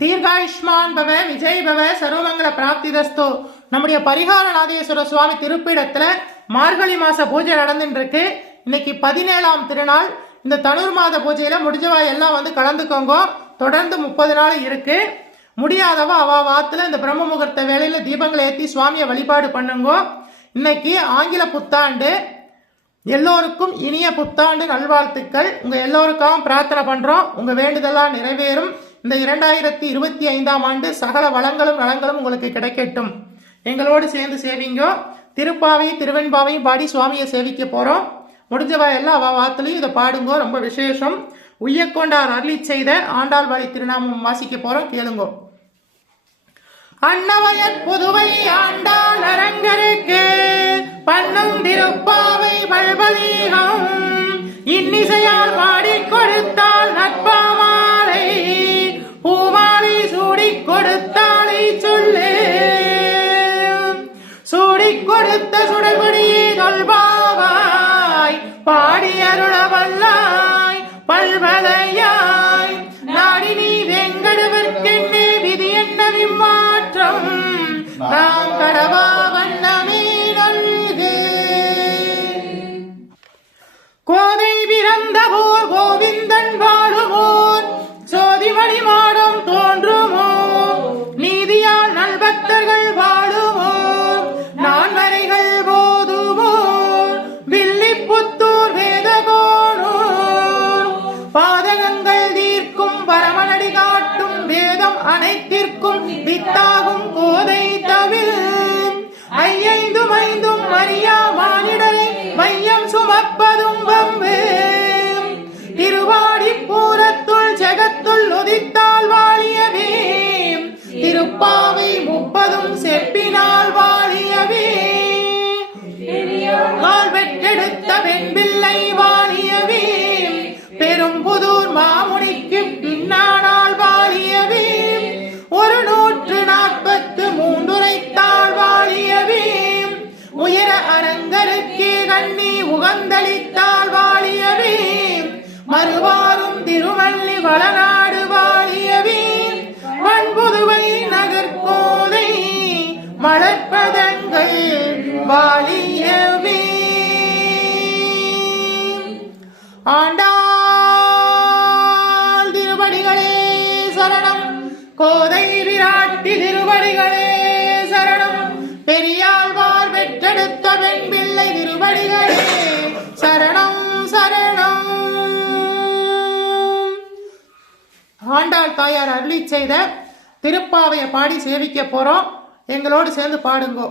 தீர்காயுஷ்மான் பவ விஜய் பவ சர்வமங்கல பிராப்திதஸ்து. நம்முடைய பரிகாரநாதேஸ்வர சுவாமி திருப்பீடத்துல மார்கழி மாச பூஜை நடந்துட்டு இருக்கு. இன்னைக்கு 17ஆம் திருநாள். இந்த தனுர் மாத பூஜையில முடிஞ்சவா எல்லாம் வந்து கலந்துக்கோங்க. தொடர்ந்து 30 நாள் இருக்கு. முடியாதவா அவ வாத்துல இந்த பிரம்ம முகூர்த்த வேலையில தீபங்களை ஏற்றி சுவாமியை வழிபாடு பண்ணுங்க. இன்னைக்கு ஆங்கில புத்தாண்டு. எல்லோருக்கும் இனிய புத்தாண்டு நல்வாழ்த்துக்கள். உங்க எல்லோருக்காகவும் பிரார்த்தனை பண்றோம். உங்க வேண்டுதலாம் நிறைவேறும். இந்த 2025ஆம் ஆண்டு சகல வளங்களும் நலங்களும் உங்களுக்கு கிடைக்கட்டும். எங்களோடு சேர்ந்து சேவிங்க. திருப்பாவையும் திருவெண்பாவையும் பாடி சுவாமியை சேவிக்க போறோம். முடிஞ்சவா எல்லாம் அவ வாத்துலையும் இதை பாடுங்க. ரொம்ப விசேஷம். உய்யக்கொண்டார் அருளி செய்த ஆண்டாள் வாழி திருநாமம் வாசிக்க போறோம். கேளுங்க. அன்னவயற் புதுவை ஆண்டாள் அரங்கருக்கு பண்ணும் திருப்பாவை பல்பலீகம் இன்னிசையால் பாடி கொடுத்தாள் நட்பாமாலை பூமாலை சூடி கொடுத்தாளை சொல்லு சூடி கொடுத்த சுடகுடியே சொல்பாவாய் பாடி அருளவல்லாய் பல்வலையாய் நாடி நீ வெங்கடவர்க்கென்னே விதி என்ன விமாற்றம் நாம் கடவா வண்ணமே நல்கு. கோதை பிறந்த போர் கோவிந்தன் வாழுமோர் சோதிமணி மாடம் தோன்றுமோ நீதியால் நல்பக்தர்கள் வாழுமோ நான்மறைகள் போதுமோ வில்லிபுத்தூர் வேதகோணூர் பாதகங்கள் தீர்க்கும் பரமனடி காட்டும் வேதம் அனைத்திற்கும் வித்தாகும் கோதை தவில் ஐந்தும் ஐந்தும் மரியா மானிடரை மையம் சுமப்பதும் வம்பு திருவாடி பூரத்துள் ஜெகத்துள் உதித்தால் வாழியவே திருப்பாவை 30 செப்பினால் வாழியவே கால் வெட்டெடுத்த வெண்பிள்ளை வாழியவே பெரும்புதூர் மாமுனிக்கு பின்னானால் வாழியவே 143 உரைத்தாள் வாழியவே உயர அரங்கருக்கே கண்ணி உகந்தளித்தாள் வாழியவே மறுவாரும் திருவள்ளி வளநாடு வாழியவே வன்புதுவை நகர்கோதை மலர்பதங்கள் வாழியவே. ஆண்டாள் திருவடிகளே சரணம். கோதை விராட்டி திருவடிகளே சரணம். பெரியாழ்வார் பெற்றெடுத்த வெண்பிள்ளை திருவடிகளே சரணம் சரணம். ஆண்டாள் தாயார் அருளி செய்த திருப்பாவையை பாடி சேவிக்க போறோம். எங்களோடு சேர்ந்து பாடுங்கோ.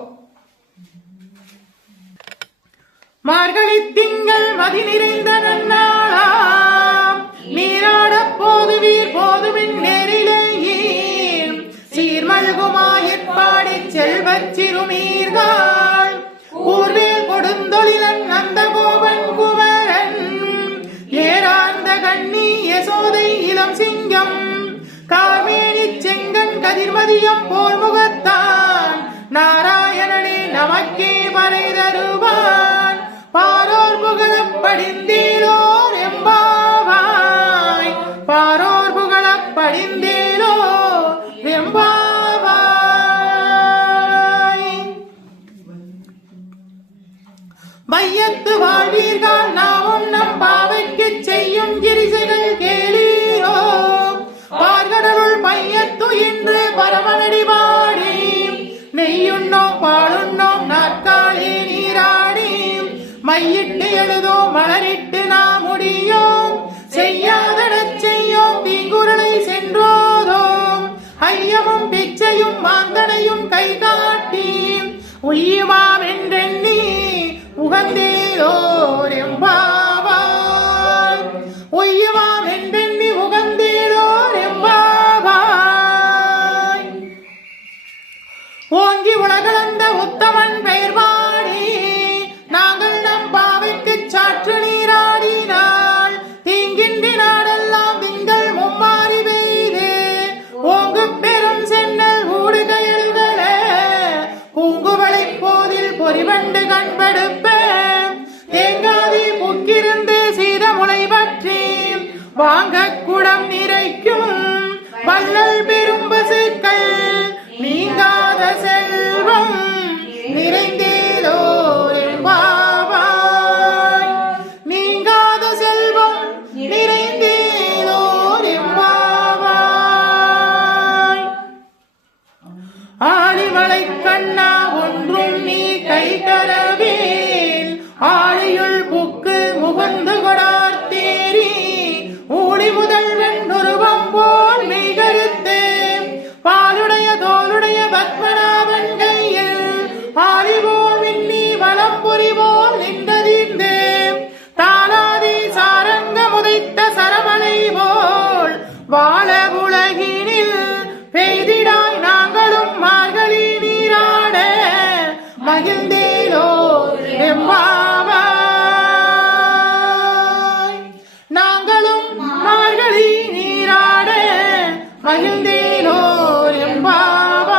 மார்கழி திங்கள் மதி நிறைந்த நன்னாளாம் நீராட போதுவீர் போதுவின் நேரிலேயே சீர்மல்குமாயிற்பாடி செல்வச் சிறுமீர்கள் ஊர்வேல் கொடுந்தொழிலன் நந்த கோபன் குமரன் ஏராந்த கண்ணி யசோதை இளம் சிங்கம் காமேனி செங்கன் கதிர்மதியம் போல் முகத்தான் நாராயணனே நமக்கே மறை தருவான் பாரோர் புகழப் படிந்தேலோர் எம்பாவாய் பாரோர் புகழப் படிந்தேலோ எம்பாவாய். மையத்து வாழ்வீர்கள் நாமும் நம் பாவைக்கு செய்யும் கிரிசைகள் கேளீரோ பார்கடலுள் மையத்து இன்று பரமனடி வாடி நெய்யுண்ணோம் பாலுண்ணோம் நாற்காலி நீராடி மையிட்டு எழுதோம் மலரிட்டு நாம் முடியோம் செய்யாதடச் செய்யோம் தீங்குரலை சென்றோதோம் ஐயமும் பிச்சையும் மாந்தனையும் கை காட்டி உய்யுமாம் என்றெண்ணி உகந்தேலோர் எம்பாவாய் உய்யுமாம் என்றெண்ணி உகந்தேலோர் எம்பாவாய். ஓங்கி உலகளந்த உத்தமன் பெயர் வாடி நாங்கள் நம் பாவைக்கு சாற்று நீராடினால் தீங்கின்றி நாடெல்லாம் திங்கள் மும்மாறி பெய்து ஓங்கு பெரும் சென்னல் ஊடுகையல்கள பூங்குவளை போதில் பொறிவண்டு கண்படுப்ப மகிழ்ந்தேலோர் எம்பாவாய்.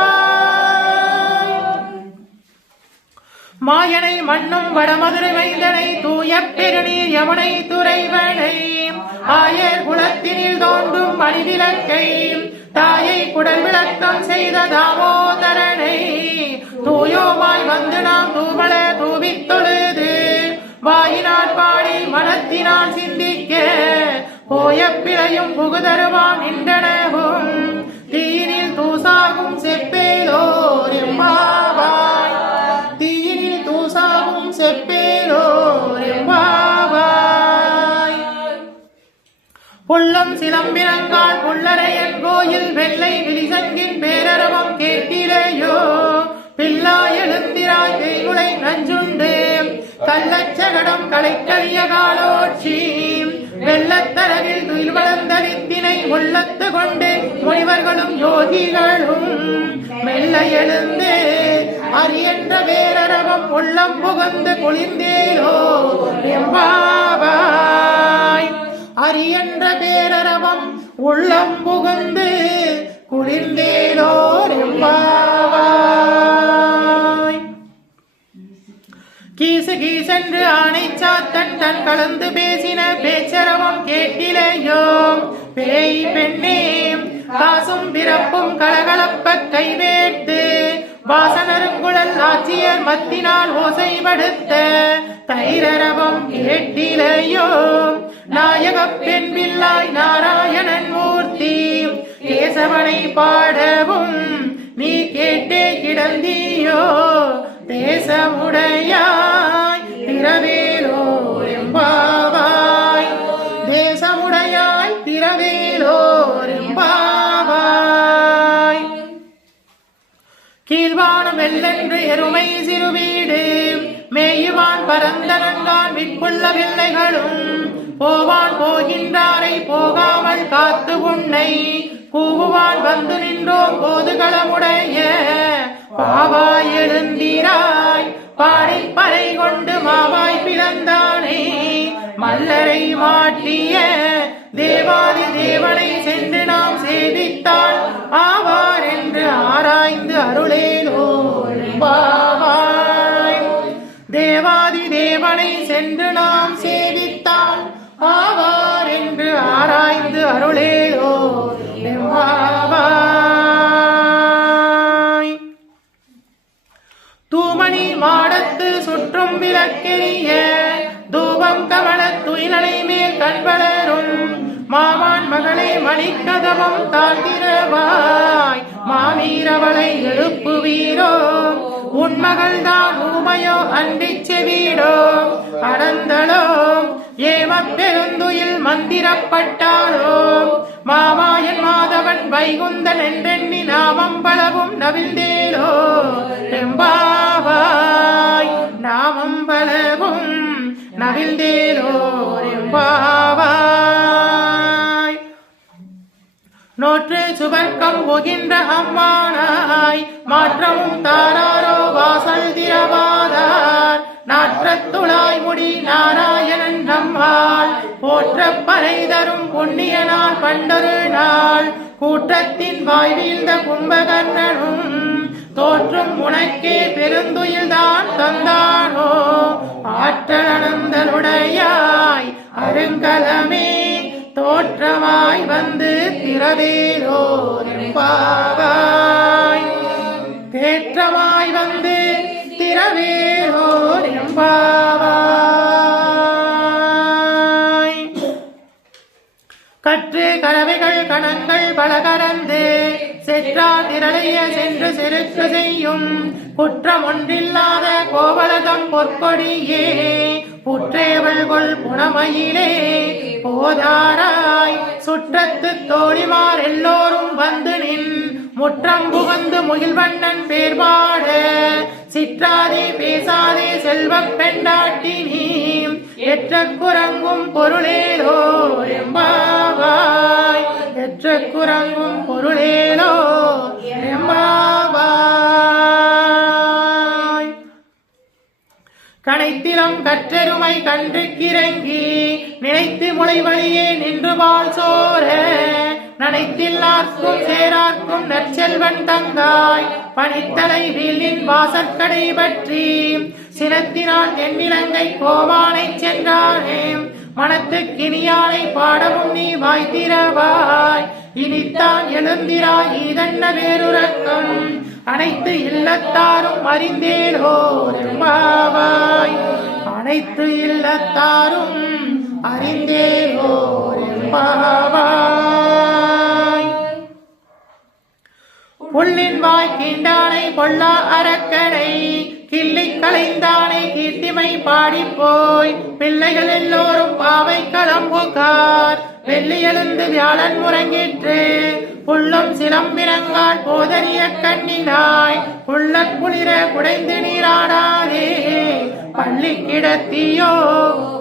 மாயனை மண்ணும் வடமதுரை மைந்தனை தூய பெருநீர் யமுனை துறைவனை ஆயர் குலத்தினில் தோன்றும் மணிவிளக்கை தாயை குடல் விளக்கம் செய்த தாமோதரனை தூயோமாய் வந்து நாம் தூமல தூவித் தொழுது வாயினார் பாடி மனத்தினால் சிந்திக்க போய பிழையும் புகுதருவான் நின்றனவும் தீயினில் தூசாகும் செப்பேலோர் எம்பாவாய். தீயினில் தூசாகும் செப்பேலோர் எம்பாவாய். புல்லும் சிலம்பினங்கால் புல்லரையன் கோயில் வெள்ளை விழிசங்கின் பேரரவம் கேட்டிலேயோ பில்லா எழுந்திராய் கைகுலை நஞ்சுண்டு கள்ளச்சகடம் களைக்கழிய காலோட்சி வெள்ளத்தரவில் துயில் வளர்ந்த வித்தினை உள்ளத்து கொண்டு முனிவர்களும் யோகிகளும் மெல்ல எழுந்து அரியன்ற பேரரவம் உள்ளம் புகுந்து குளிர்ந்தேலோ எம்பாவாய். அரியன்ற பேரரவம் உள்ளம் புகுந்து குளிர்ந்தேலோர் எம்பாவாய். கீசு கீசென்று ஆணை சாத்தன் தன் கலந்து பேசின பேச்சரவம் கேட்டிலையோ பேய் பெண்ணே காசும் பிறப்பும் கலகலப்ப கைவேட்டு வாசனருங்குழல் ஆட்சியர் மத்தினால் ஓசைப்படுத்த தைரரவம் கேட்டிலையோ நாயக பெண் பிள்ளாய் நாராயணன் மூர்த்தி கேசவனை பாடவும் நீ கேட்டே கிடந்தியோ தேசமுடையாய் திரவேலோர் எம்பாவாய். தேசமுடையாய் திரவேலோர் எம்பாவாய். கீழ்வானம் வெள்ளென்று எருமை சிறுவீடு மேயுவான் பரந்தனங்கான் விற்குள்ள வெள்ளைகளும் போவான் போகின்றாரை போகாமல் காத்து உன்னை கூவுவான் வந்து நின்றோம் போதுகளமுடைய பாவாய் எழுந்திராய் பாடி பறை கொண்டு மாவாய் பிறந்தானே மல்லரை மாட்டிய தேவாதி தேவனை சென்று நாம் சேவித்தால் ஆவார் என்று ஆராய்ந்து அருளேலோர் எம்பாவாய். தேவாதி தேவனை சென்று நாம் சேவித்தால் ஆவார் என்று ஆராய்ந்து அருளேலோர் எம்பாவாய். தூமணி மாடத்து சுற்றும் விளக்கெரிய தூபம் கமல துயிலனை மேல் கண்வளரும் மாமான் மகளை மணிக்கதவம் தாழ்த்திரவாய் மாவீரவளை எழுப்புவீரோ உன்மகள் தான் ஊமையோ அன்பிச் செவீடோ அடந்தளோ ஏம பெருந்துயில் மந்திரப்பட்டாளோ மாமாயன் மாதவன் வைகுந்தன் என்றெண்ணி நாமம் பலவும் நவிழ்ந்தேலோ எம்பாவாய். நாமம் பலவும் நவிழ்ந்தேலோ எம்பாவாய். நோற்று சுவர்க்கம் புகின்ற அம்மானாய் மாற்றமும் தாராரோ வாசல் திரவாதார் நாற்றத்துளாய் முடி நாராயணன் நம்மால் போற்ற பறை தரும் புண்ணியனால் பண்டொரு நாள் கூற்றத்தின் வாய் வீழ்ந்த கும்பகர்ணனும் தோற்றும் உனக்கே பெருந்துயில் தான் தந்தானோ ஆற்றலனந்தனுடையாய் அருங்கலமே தோற்றமாய் வந்து திரவேலோர் எம்பாவாய். தேற்றமாய் வந்து திரவேலோர் எம்பாவாய். கற்று கறவைகள் கணங்கள் பலகரந்து செற்றா திரளைய சென்று செருக்கு செய்யும் குற்றம் ஒன்றில்லாத கோவலதம் பொற்கொடியே புற்றேவள் கொள் புனமையிலே போதாராய் சுற்றத்து தோழிமார் எல்லோரும் வந்து நின் முற்றம் புகந்து முகில்வண்ணன் பேர்பாட சிற்றாதே பேசாதே செல்வப் பெண்டாட்டி நீ எற்ற குரங்கும் பொருளேலோ எம்பாவாய். எற்ற குரங்கும் பொருளேலோ எம்பாவாய். கனைத்திலம் கற்றெருமை கன்று கிறங்கி நினைத்து முளைவழியே நின்று வாழ் சோர நனைத்தில்லார்க்கும் சேரார்க்கும் நற்செல்வன் தங்காய் பனித்தலை வீழின் வாசற்கடை பற்றி சினத்தினால் தென்னிலங்கை கோமானை சென்றானே மனத்துக்கினியானை பாடவும் நீ வாய்த்திரவாய் இனித்தான் எழுந்திராய் இதன்ன வேறுரக்கம் அனைத்து இல்லத்தாரும் அறிந்தேலோர் எம்பாவாய் அனைத்து இல்லத்தாரும் அறிந்தேலோர் எம்பாவாய் புள்ளின் வாய் கீண்டானை பொல்லா அரக்கனை கிள்ளி கலைந்தானை கீர்த்திமை பாடிப்போய் பிள்ளைகள் எல்லோரும் பாவை களம்புகார் வெள்ளி எழுந்து வியாழன் முறங்கிற்று புள்ளும் சிலம்பினங்கால் போதறிய கண்ணினாய் புள்ள குளிர குடைந்து நீராடாதே பள்ளி கிடத்தியோ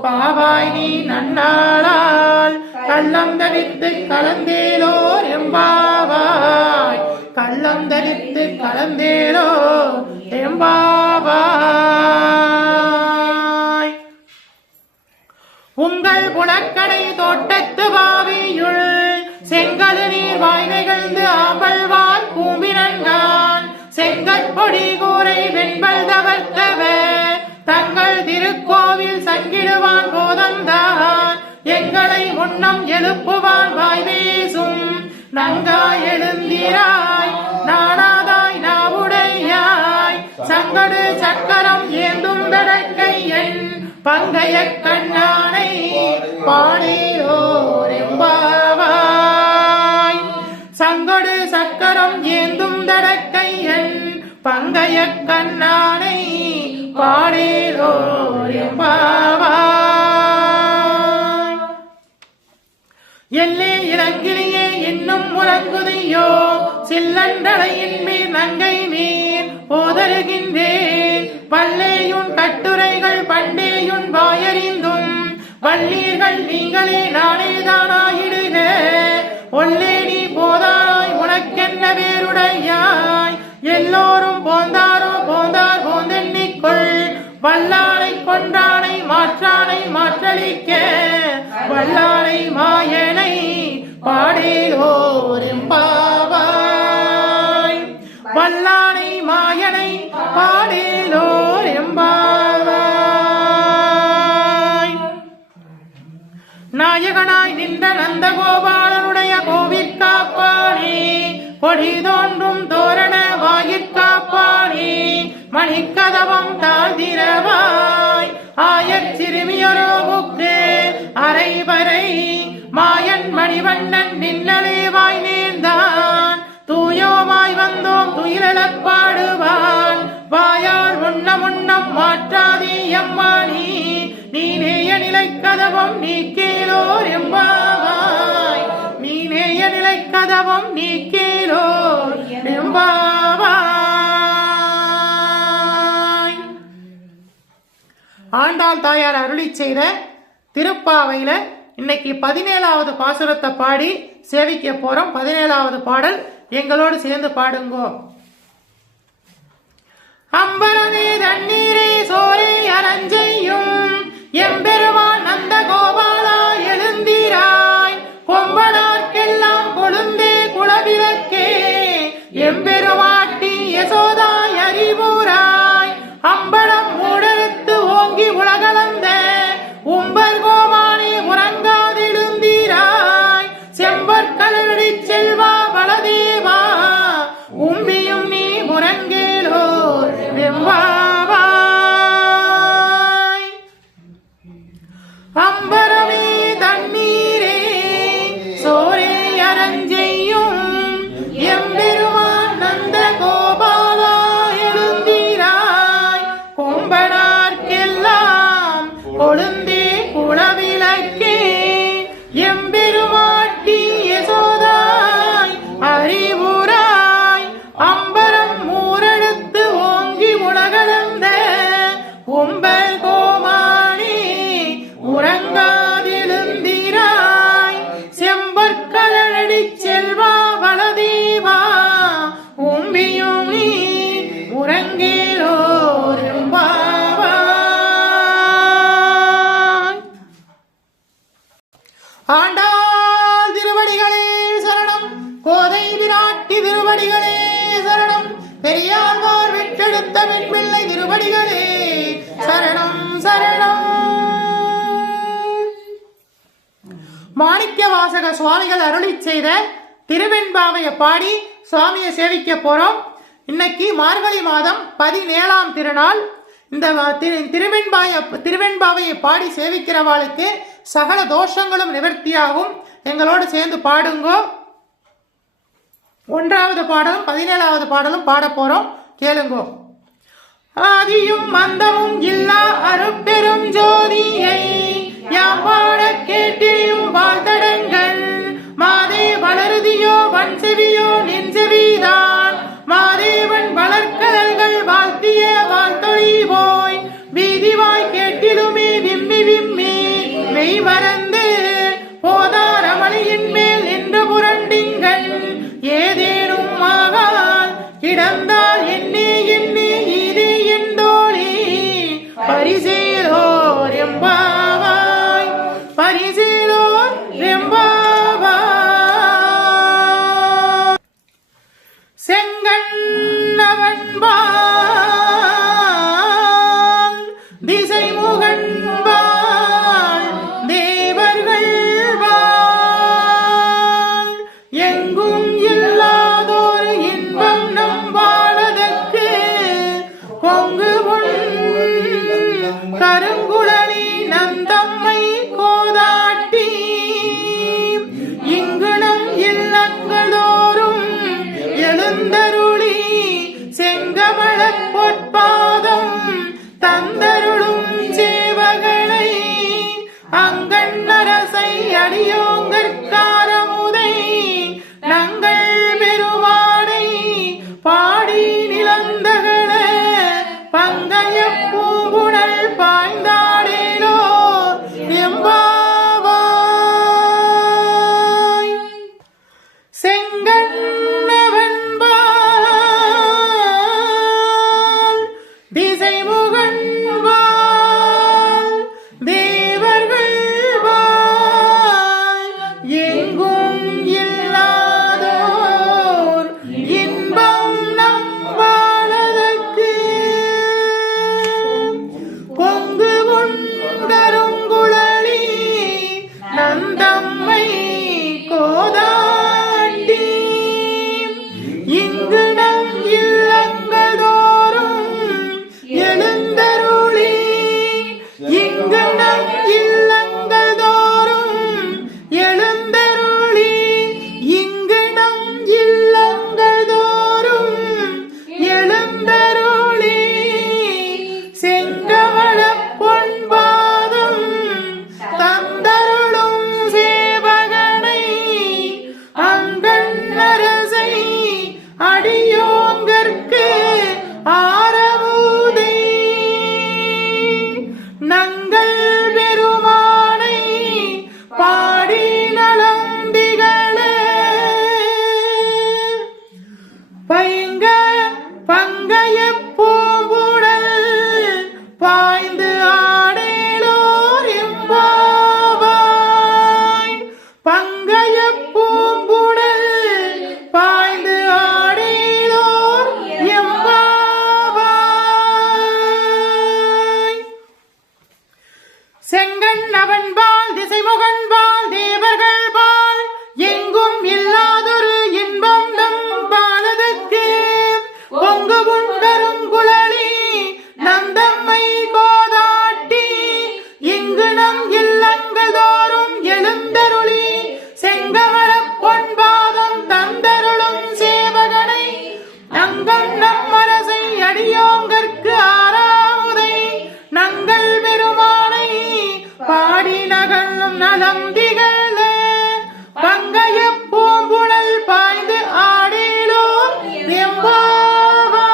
பாவாய் நீ நன்னாளால் கள்ளம் தரித்து கலந்தேலோர் எம்பாவாய் கள்ளம் தரித்து கலந்தேலோ எம்பாவாய் உங்கள் புலக்கடை தோட்டத்து பாவியுள் செங்கல் நீர் வாய்மைகழ்ந்து ஆம்பல்வார் கூம்பினங்கான் செங்கற்பொடி கூரை வெண்பல் தவர்த்தவர் தங்கள் திருக்கோவில் சங்கிடுவான் போதந்தான் எங்களை முன்னம் எழுப்புவான் வாய்வேசும் நங்காய் எழுந்திராய் நாடாதாய் நாவுடையாய் சங்கடு சக்கரம் ஏந்தும் தடக்கையன் பங்கைய கண்ணானை பாடியோர் எம்பாவாய் சங்கடு சக்கரம் ஏந்தும் தடக்கையன் பங்கைய கண்ணானை பாடியோர் எம்பாவாய் எல்லே இளங்கிளியே இன்னும் முழங்குதையோ சில்லண்டடையின் மீர் நங்கை மீர் போதருகின்றேன் பல்லேயுன் கட்டுரைகள் பண்டேயுன் வாயறிந்தும் வள்ளீர்கள் நீங்களே நானேதானாயிடுக ஒல்லே நீ போதாய் உனக்கென்ன வேறுடையாய் எல்லோரும் போந்தாரோ போந்தார் போந்தெண்ணிக்கொள் வல்லானை கொன்றானை மாற்றானை மாற்றளிக்க வல்லானை மாயனை பாடேலோர் எம்பாவாய் வல்லானை மாயனை பாடேலோர் எம்பாவாய் நாயகனாய் நின்ற நந்தகோபாலனுடைய கோவிற்காப்பானே கொடி தோன்றும் தோரண வாயிற்காப்பானே மணிக்கதவம் தாழ்திரவாய் ஆயற் சிறுமியரோவுக்கு அரைவரை மாயன் மணிவண்ணன் நின்னலேவாய் நேர்ந்தான் தூயோமாய் வந்தோம் துயிலப் பாடுவான் வாயால் முன்னம் மாற்றாதே எம்மானி நீ நேய நிலை கதவம் நீக்கேலோர் எம்பாவாய் நீ நேய நிலை கதவம் நீக்கேலோர் எம்பாவாய் ஆண்டாள் தாயார் அருளி செய்த திருப்பாவையில இன்னைக்கு 17வது பாசுரத்தை பாடி சேவிக்க போறோம். 17வது பாடல் எங்களோடு சேர்ந்து பாடுங்கோ. அம்பரமே தண்ணீரே சோரே அரஞ்செய்யும் எம்பெருமான் நந்த கோபாலா எழுந்திராய் கொம்பனார்க்கெல்லாம் கொழுந்தே குளவிளக்கே எம்பெருமாட்டி யசோதாய் அறிவுராய் அம்படம் மூடெடுத்து ஓங்கி உலகளந்த உம்பர் கோமானே உறங்காதெழுந்தீராய் செம்பற்களடி செல்வா பலதேவா உம்பியும் நீ முரங்கேலோர் வெம்பாவாய் அம்பரமே தண்ணீரே சோரே அரஞ்செய்யும் எம்பெருமான் பிராட்டி திருவடிகளே சரணம். பெரியாழ்வார் வெற்றெடுத்த வெண்பிள்ளை திருவடிகளே சரணம் சரணம். மாணிக்க வாசக சுவாமிகள் அருளி செய்த திருவெண்பாவையை பாடி சுவாமியை சேவிக்க போறோம். இன்னைக்கு மார்கழி மாதம் 17ஆம் திருநாள். இந்த திருவெண்பாவையை பாடி சேவிக்கிறவாளுக்கு சகல தோஷங்களும் நிவர்த்தியாகும். எங்களோடு சேர்ந்து பாடுங்கோ. 1வது பாடலும் 17வது பாடலும் பாட போறோம், கேளுங்கோ. ஆதியும் மந்தமும் இல்லா அருட்பெரும் ஜோதியை யாம் பாட கேட்டியும் வாழ்த்தடங்கள். மாதே வளருதியோ வன்செவியோ நெஞ்செவிதான். மாதேவன் வளர்க்கடல்கள் வாழ்த்திய வாழ்த்தொழி போய் வீதிவாய் கேட்டிலுமே விம்மி விம்மி மெய் மறந்து போதார் அமளியின் மேல் நின்று புரண்டிங்கள். ஏதேனும் ஆகால் கிடந்தால் என்னே என்னே இதே எந்தோழி பரிசேலோர் எம்பாவாய் பரிசேலோர் எம்பாவாய். செங்கண்ணவன்பால் திசை முகன்பால் தேவர்கள் வாழ் எங்கும் இல்லாதோர் இன்பம் நம்பாளதற்கு கொங்கு கருங்குழலி நந்தம்மை கோதாட்டி இங்குணம் இல்லங்களோறும் எழுந்தருளி செங்கமலப் பொற்பாதம் தந்தருளும் சேவகளை அங்கண்ணரசை அடியோங்கற்காரமுதை நங்கள் பெருமானை பாடி நிலந்தகள பங்கைய பூங்குழல் பாய்ந்தாடேலோ எம்பாவாய். செங்கண்ணவன்பால் திசை முகன்பால் தேவர்கள் வாழ் எங்கும் இல்லாதோர் இன்பம் நம்பாளதற்கு கொங்கு கருங்குழலி நந்தம்மை கோதாட்டி இங்கு நம் இல்லங்களோறும் எழுந்தருளி இங்கு நம் இல்லங்களோறும் எழுந்தருளி இங்கு நம் இல்லங்களோறும் எழுந்தருளி செங்கமலப் பொன்பாதம் தந்தருளும் சேவகனை அங்கண்ணரசை அடியோங்கற்கு ஆரமுதே நங்கள் பெருமானை பாடி நலம்பிகளே பங்கைய பூங்குழல் பாய்ந்து ஆடேலோர் எம்பாவாய். பங்கைய பூங்குழல் பாய்ந்து ஆடேலோர் எம்பாவாய். செங்கண்ணவன்பால் திசைமுகன்பால் தேவர்கள் பால் எங்கும் இல்லாதொரு இன்பம் நம்பாளதற்கு கொங்கு கருங்குழலி நந்தம்மை கோதாட்டி இங்கு நம் இல்லங்கள் தோறும் எழுந்தருளி செங்கமலப் பொன்பாதம் தந்தருளும் சேவகனை நங்கள் நம்மரசை அடியோங்கற்கு ஆறாமுதை நங்கள் பெருமானை பாடி நகழும் நலம்பிகள பங்கைய பூங்குழல் பாய்ந்து ஆடேலோ எம்பாவாய்.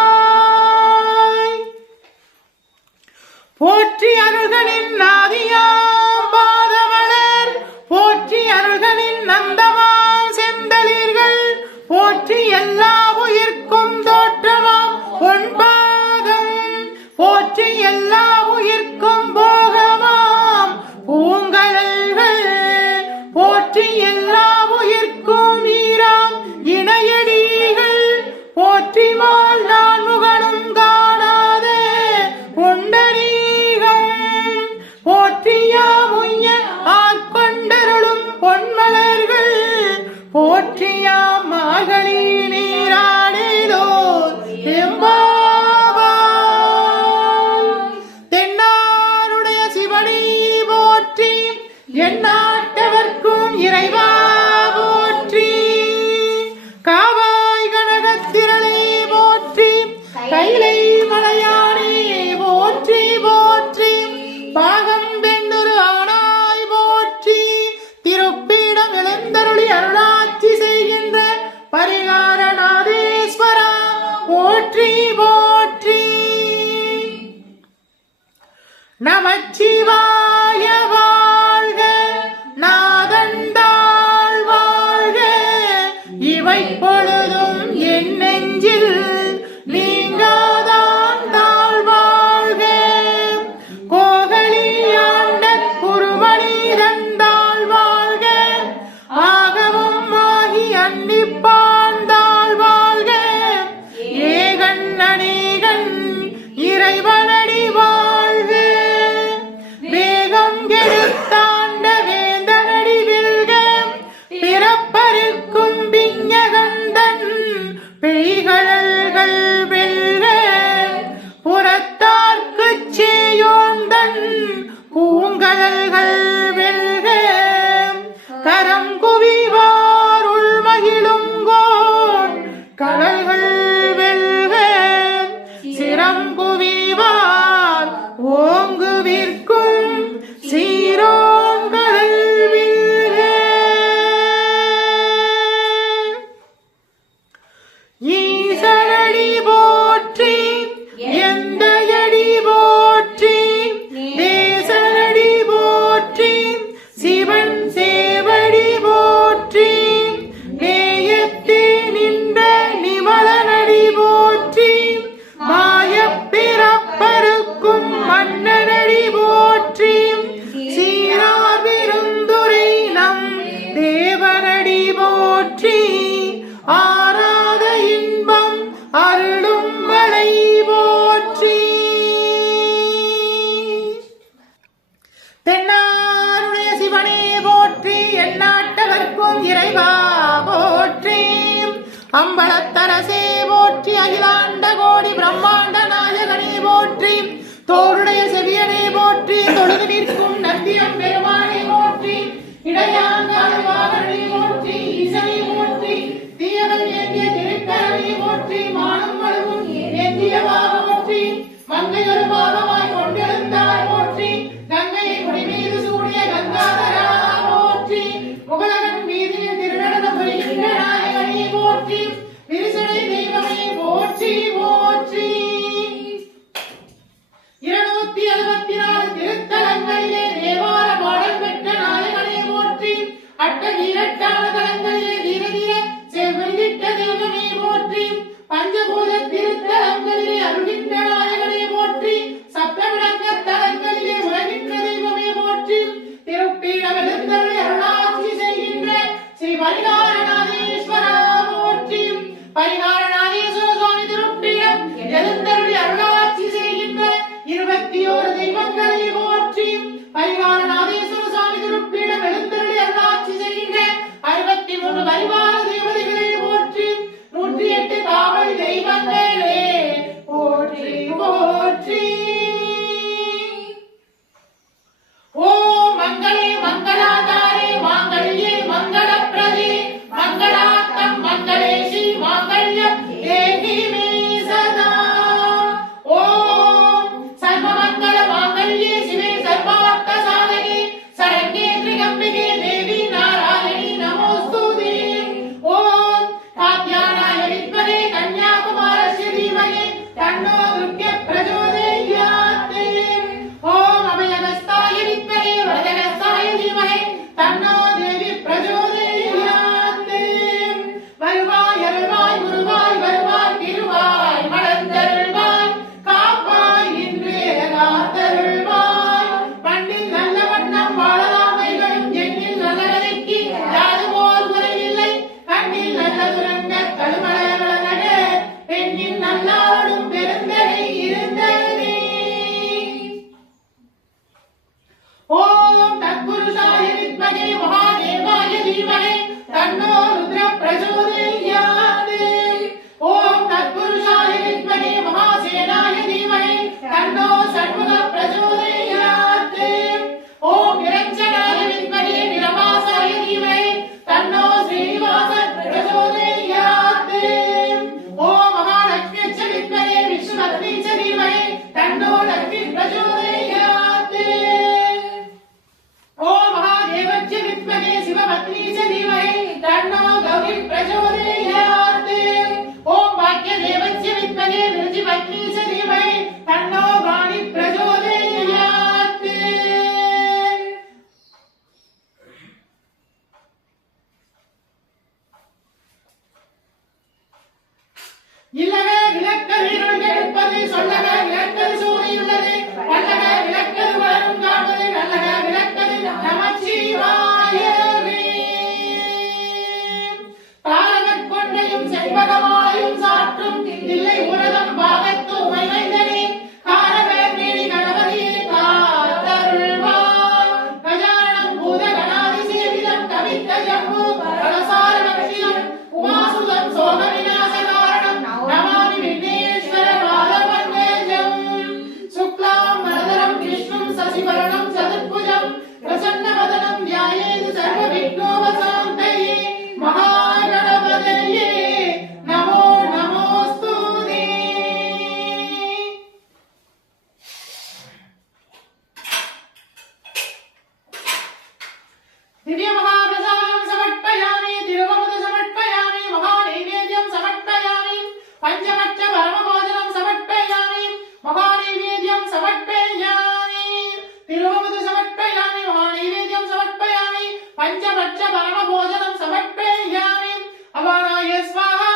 போற்றி அருள்களின் நாதியாம் பாதமலர் போற்றி அருள்களின் நந்தமாம் செந்தளிர்கள் போற்றி எல்லா உயிர்க்கும் தோற்றமாம் பொன்பாதம் போற்றி எல்லா உயிர்க்கும் போகமாம் பூங்கழல்கள் போற்றி எல்லா உயிர்க்கும் ஈராம் இணையடி போற்றிமால் நான் முகனும் காணாத பொண்டரீகம் போற்றியா முய்ய ஆட்கொண்டருளும் பொன்மலர்கள் போற்றியா மார்கழி நீராடிலோ தென்னாருடைய சிவனி போற்றி எந்நாட்டவர்க்கும் இறைவா போற்றி காவாய் கனகத்திரளே போற்றி கைலை மலையானே போற்றி போற்றி பாகம் பெண்டொரு ஆனாய் போற்றி திருப்பீடம் எழுந்தருளி அருளாட்சி செய்கின்ற பரிகாரநாதேஸ்வரா போற்றி போற்றி நமச்சிவாய வாழ்க நாதந்தாள் வாழ்க இவை பொழுதும் என் நெஞ்சில் நீங்காதான் தாழ் வாழ்க கோகலி ஆண்ட குருமணி தந்தாள் வாழ்க ஆகவும் ஆகி அன்னிப்பாண்டாள் வாழ்க ஏகன் அநேகன் இறைவனடி வாழ்க வேகம் கெடுத்தாண்ட வேந்தனடி வில்க பிறப்பருக்கும் பிஞகந்தன் பெய்கழல்கள் வெல்க புறத்தார்க்குச் சேயோந்தன் பூங்கழல்கள் வெல்க கரம் குவிவார் உள்மகிழும் கோன் கடல்கள் வெல்க சிரம் குவிவார் ஓங்குவிற்கும் சீரோங்கடல் வெல்க ஈசனடி போற்றி எந்தையடி போற்றி தேசனடி போற்றி சிவன் சேவடி போற்றி நேயத்தே நின்ற நிமலனடி போற்றி மாயப்பிறப்பருக்கும் மன்னனடி போற்றி சீரார் விருந்துரை நம் தேவனடி போற்றி ஆராத இன்பம் அருளும் மலை போற்றி தென்னாருடைய சிவனே போற்றி எந்நாட்டவர்க்கும் இறைவா போற்றி அம்பலத்தரசே போற்றி அகிலாண்ட கோடி பிரம்மாண்ட நாயகனே போற்றி தோருடைய செவியனே போற்றி தொழுது நிற்கும் நந்தியம் பெருமானே போற்றி இடையாங்காழ்வாகனே போற்றி ஈசனை போற்றி தீயவன் ஏந்திய திருக்கரனை போற்றி மானம் வழுவும் ஏந்தியவாக போற்றி மங்கையொரு பாகமாய் கொண்டிருந்தார் போற்றி கங்கையை முடிமீது சூடிய கங்காதரா போற்றி முகலகன் மீதில் திருநடன புரிகின்ற நாயகனே போற்றி விரிசடை தெய்வமே போற்றி போற்றி 264 திருத்தலங்களிலே தேவார பாடல் பெற்ற நாயகனே போற்றி அட்டவீரட்டான தலங்களிலே வீரதீர செவ்வெள்ளிட்ட தெய்வமே போற்றி பஞ்சபூத திருத்தலங்களிலே அருகின்ற நாயகனே போற்றி சப்தவிளக்க தலங்களிலே உலகின்ற தெய்வமே போற்றி திருப்பீடம் எழுந்தருளி அருளாட்சி செய்கின்ற ஸ்ரீ பரிகாரநாதேஸ்வரா போற்றி இல்லவே விளக்கது இருள் கெடுப்பது சொல்லவே விளக்கது சூரியுள்ளது வல்லவே விளக்கது வரும் காண்பது நல்லவே விளக்கது நமச்சிவாயவே தாரகக் கொண்டையும் செண்பகமாலையும் சாற்றும் இல்லை உலகம் பாகத்து உமைமைந்தனே காரவே மேனி கணபதியே காத்தருள்வாய் கஜானனம் பூத கணாதி சேவிதம் கவித்த ஜம்பு கலசார நட்சிதம் உமாசுதம் சோக விநாச காரணம் நமாமி விக்னேஸ்வர பாதபங்கஜம் சுக்லாம் வரதரம் விஷ்ணும் சசிவரணம் சதுர்புஜம் பிரசன்னவதனம் ध्यायेत् सर्व विघ्नोपशान्तये महागणपतये नमो नमोस्तुते दिव्य महाप्रसादं समर्पयामि तिरुवमुद समर्पयामि महानैवेद्यं समर्पयामि पंचपक्ष परमभोजनं समर्पयामि महानैवेद्यं समर्पयामि तिरुवमुद समर्पयामि महानैवेद्यं समर्पयामि पंचपक्ष परमभोजनं समर्पयामि अवानाय स्वाहा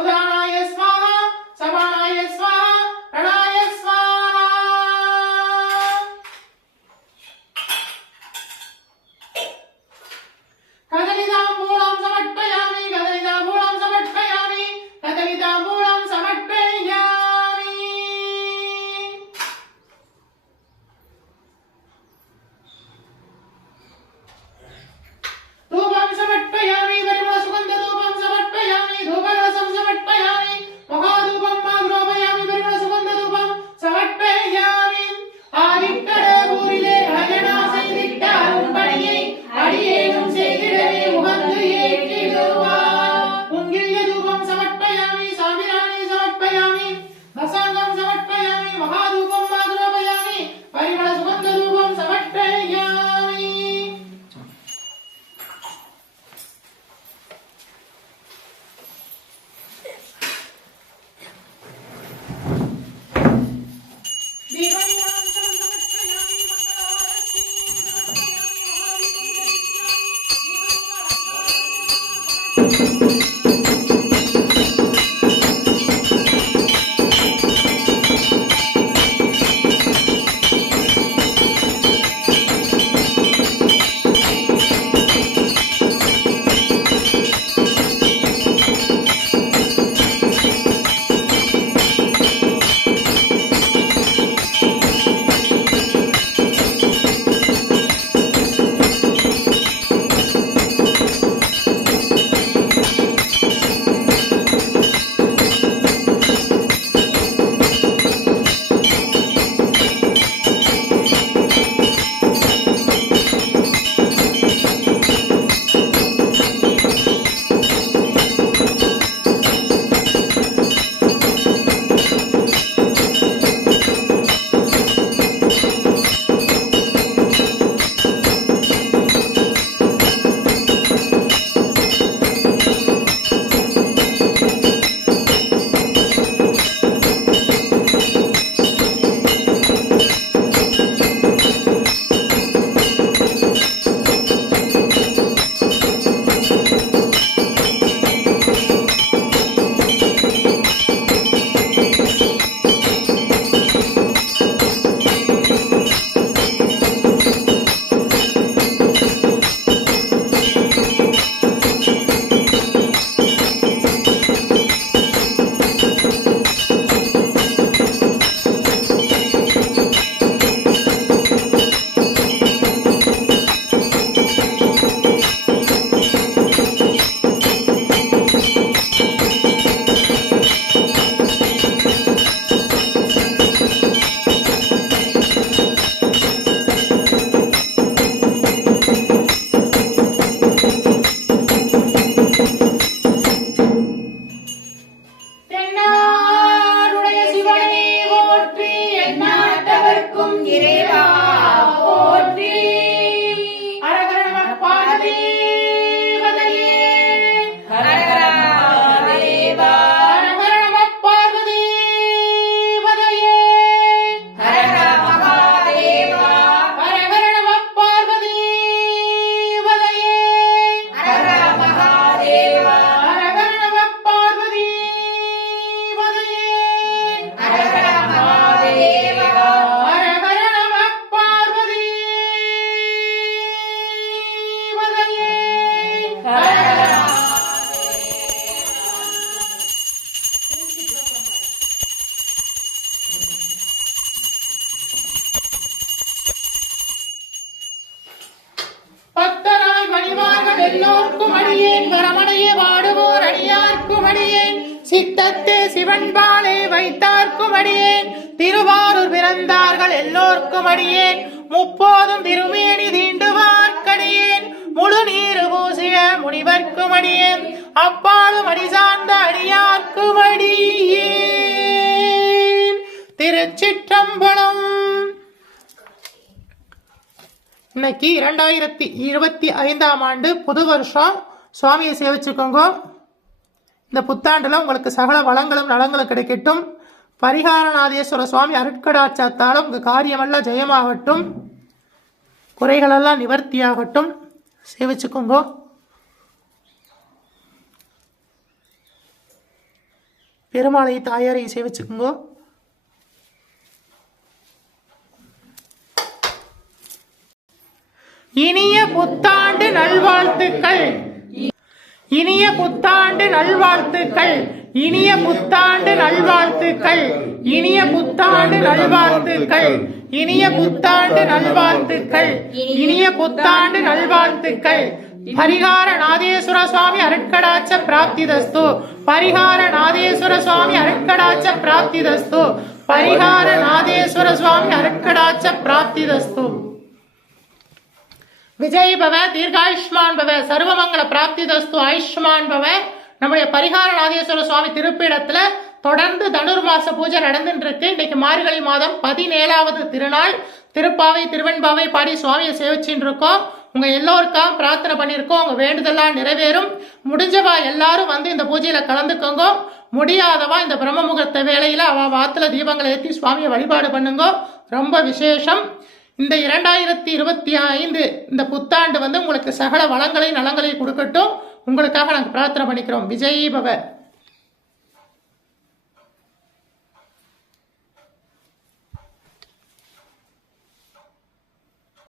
उदानाय स्वाहा समानाय स्वाहा प्रणाय स्वाहा कदलिताम्बूलं समर्पयामि कदलिताम्बूलं समर्पयामि कदलिताम्बूलं समर्पयामि சித்தத்தே சிவன்பாலே வைத்தார்க்கும் அடியேன் திருவாரூர் பிறந்தார்கள் எல்லோர்க்கும் அடியேன் முப்போதும் திருமேனி தீண்டுவார்க்கடியேன் முழு நீரு பூசிய முனிவர்க்கும் அடியேன் அப்பாலும் அடி சார்ந்த அடியார்க்கும் அடியேன். திருச்சிற்றம்பலம். இன்னைக்கு 2025ஆம் ஆண்டு புது வருஷம். சுவாமியை சேவிச்சுக்கோங்க. இந்த புத்தாண்டுல உங்களுக்கு சகல வளங்களும் நலங்களும் கிடைக்கட்டும். பரிகாரநாதேஸ்வர சுவாமி அருட்கடாட்சத்தாலும் உங்க காரியமெல்லாம் ஜெயமாகட்டும், குறைகளெல்லாம் நிவர்த்தியாகட்டும். சேவிச்சுக்கோங்க. பெருமாளை தாயாரை சேவிச்சுக்கோங்க. இனிய புத்தாண்டு நல்வாழ்த்துக்கள். இனிய புத்தாண்டு நல்வாழ்த்துக்கள். இனிய புத்தாண்டு நல்வாழ்த்துக்கள். இனிய புத்தாண்டு நல்வாழ்த்துக்கள். இனிய புத்தாண்டு நல்வாழ்த்துக்கள். இனிய புத்தாண்டு நல்வாழ்த்துக்கள். பரிகார நாதேஸ்வர சுவாமி அருட்கடாட்ச பிராப்திதஸ்து. பரிகார நாதேஸ்வர சுவாமி அருட்கடாட்ச பிராப்திதஸ்து. பரிகார நாதேஸ்வர சுவாமி அருட்கடாட்ச பிராப்திதஸ்து. விஜய் பவ, தீர்காயுஷ்மான் பவ, சர்வமங்கல பிராப்திதஸ்து, ஆயுஷ்மான் பவ. நம்முடைய பரிகார நாதேஸ்வர சுவாமி திருப்பீடத்துல தொடர்ந்து தனுர்மாச பூஜை நடந்துட்டு இருக்கு. இன்னைக்கு மார்கழி மாதம் 17வது திருநாள். திருப்பாவை திருவெண்பாவை பாடி சுவாமியை சேவிச்சுட்டு இருக்கோம். உங்க எல்லோருக்கும் பிரார்த்தனை பண்ணியிருக்கோம். உங்க வேண்டுதெல்லாம் நிறைவேறும். முடிஞ்சவா எல்லாரும் வந்து இந்த பூஜையில கலந்துக்கோங்க. முடியாதவா இந்த பிரம்ம முகூர்த்த வேளையில அவ வாத்துல தீபங்களை ஏற்றி சுவாமியை வழிபாடு பண்ணுங்க. ரொம்ப விசேஷம். இந்த 2025 இந்த புத்தாண்டு வந்து உங்களுக்கு சகல வளங்களை நலங்களை கொடுக்கட்டும். உங்களுக்காக நாங்கள் பிரார்த்தனை பண்ணிக்கிறோம். விஜய் பவ.